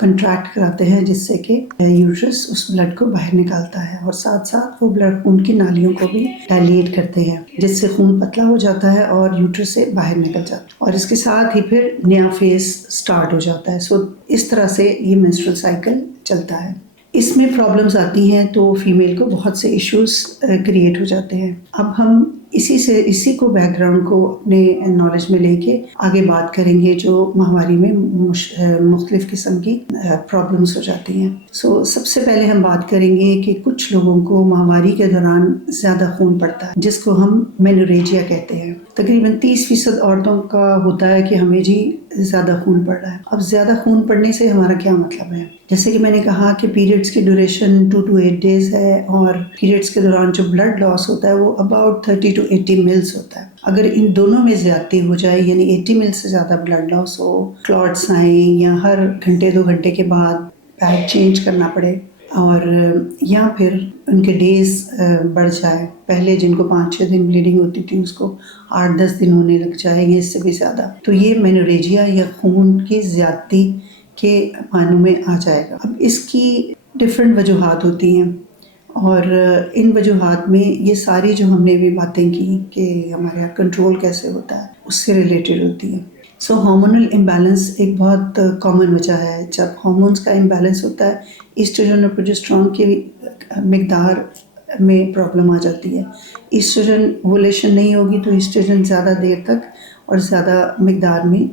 Contract کراتے ہیں جس سے کہ یوٹرس اس بلڈ کو باہر نکالتا ہے، اور ساتھ ساتھ وہ بلڈ خون کی نالیوں کو بھی ڈائلیٹ کرتے ہیں جس سے خون پتلا ہو جاتا ہے اور یوٹرس سے باہر نکل جاتا ہے، اور اس کے ساتھ ہی پھر نیا فیز سٹارٹ ہو جاتا ہے۔ اس طرح سے یہ منسٹرل سائیکل چلتا ہے۔ اس میں پرابلمز آتی ہیں تو فیمیل کو بہت سے ایشوز کریٹ ہو جاتے ہیں۔ اب ہم اسی کو بیک گراؤنڈ کو اپنے نالج میں لے کے آگے بات کریں گے جو ماہواری میں مختلف قسم کی پرابلمز ہو جاتی ہیں۔ سب سے پہلے ہم بات کریں گے کہ کچھ لوگوں کو ماہواری کے دوران زیادہ خون پڑتا ہے جس کو ہم مینوریجیا کہتے ہیں۔ تقریباً 30% عورتوں کا ہوتا ہے کہ ہمیں جی زیادہ خون پڑ رہا ہے۔ اب زیادہ خون پڑنے سے ہمارا کیا مطلب ہے؟ جیسے کہ میں نے کہا کہ پیریڈز کی ڈیوریشن 2 to 8 days ہے، اور پیریڈز کے دوران جو بلڈ لاس ہوتا ہے وہ about 30 to 80 ml ہوتا ہے۔ اگر ان دونوں میں زیادتی ہو جائے، یعنی 80 ml سے زیادہ بلڈ لاس ہو، کلاٹس آئیں، یا ہر گھنٹے 2 گھنٹے کے بعد پیڈ چینج کرنا پڑے، اور یا پھر ان کے ڈیز بڑھ جائے، پہلے جن کو 5-6 دن بلیڈنگ ہوتی تھی اس کو 8-10 دن ہونے لگ جائے یا اس سے بھی زیادہ، تو یہ مینوریجیا یا خون کی زیادتی کے معنوں میں آ جائے گا۔ اب اس کی ڈفرینٹ وجوہات ہوتی ہیں، اور ان وجوہات میں یہ ساری جو ہم نے بھی باتیں کی کہ ہمارے یہاں کنٹرول کیسے ہوتا ہے اس سے ریلیٹڈ ہوتی ہیں۔ ہارمونل امبیلنس ایک بہت کامن وجہ ہے۔ جب ہارمونس کا امبیلنس ہوتا ہے، ایسٹروجن اور پروجسٹرون کی مقدار میں پرابلم آ جاتی ہے۔ ایسٹروجن اوولیشن نہیں ہوگی تو ایسٹروجن زیادہ دیر تک اور زیادہ مقدار میں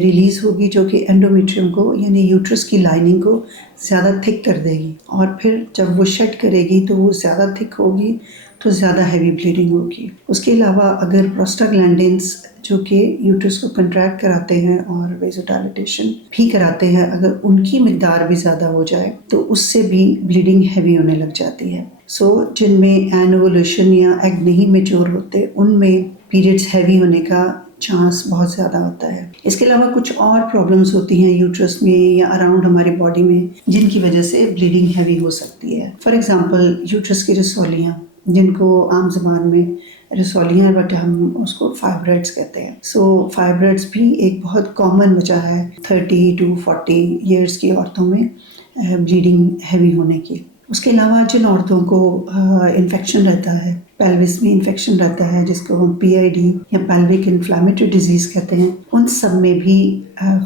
ریلیز ہوگی، جو کہ انڈومیٹریم کو یعنی یوٹرس کی لائننگ کو زیادہ تھک کر دے گی، اور پھر جب وہ شٹ کرے گی تو وہ زیادہ تھک ہوگی تو زیادہ ہیوی بلیڈنگ ہوگی۔ اس کے علاوہ اگر پروسٹاگلینڈنس جو کہ یوٹرس کو کنٹریکٹ کراتے ہیں اور ویزوڈائلیٹیشن بھی کراتے ہیں، اگر ان کی مقدار بھی زیادہ ہو جائے تو اس سے بھی بلیڈنگ ہیوی ہونے لگ جاتی ہے۔ جن میں اینوولیشن یا ایگ نہیں میچور ہوتے ان میں پیریڈز ہیوی ہونے کا چانس بہت زیادہ ہوتا ہے۔ اس کے علاوہ کچھ اور پرابلمز ہوتی ہیں یوٹرس میں یا اراؤنڈ ہماری باڈی میں جن کی وجہ سے بلیڈنگ ہیوی ہو سکتی ہے۔ فار ایگزامپل یوٹرس کی رسولیاں، جن کو عام زبان میں رسولیاں بٹ ہم اس کو فائبرائڈس کہتے ہیں۔ فائبرائڈس بھی ایک بہت کامن وجہ ہے 30 to 40 ایئرس کی عورتوں میں بلیڈنگ ہیوی ہونے کی۔ اس کے علاوہ جن عورتوں کو انفیکشن رہتا ہے، پیلوس میں انفیکشن رہتا ہے جس کو ہم PID یا پیلوک انفلیمیٹری ڈیزیز کہتے ہیں، ان سب میں بھی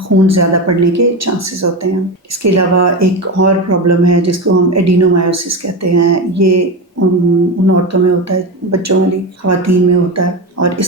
خون زیادہ پڑنے کے چانسز ہوتے ہیں۔ اس کے علاوہ ایک اور پرابلم ہے جس کو ہم ایڈینومائسس کہتے ہیں، یہ ان عورتوں میں ہوتا ہے، بچوں والی خواتین میں ہوتا ہے، اور اس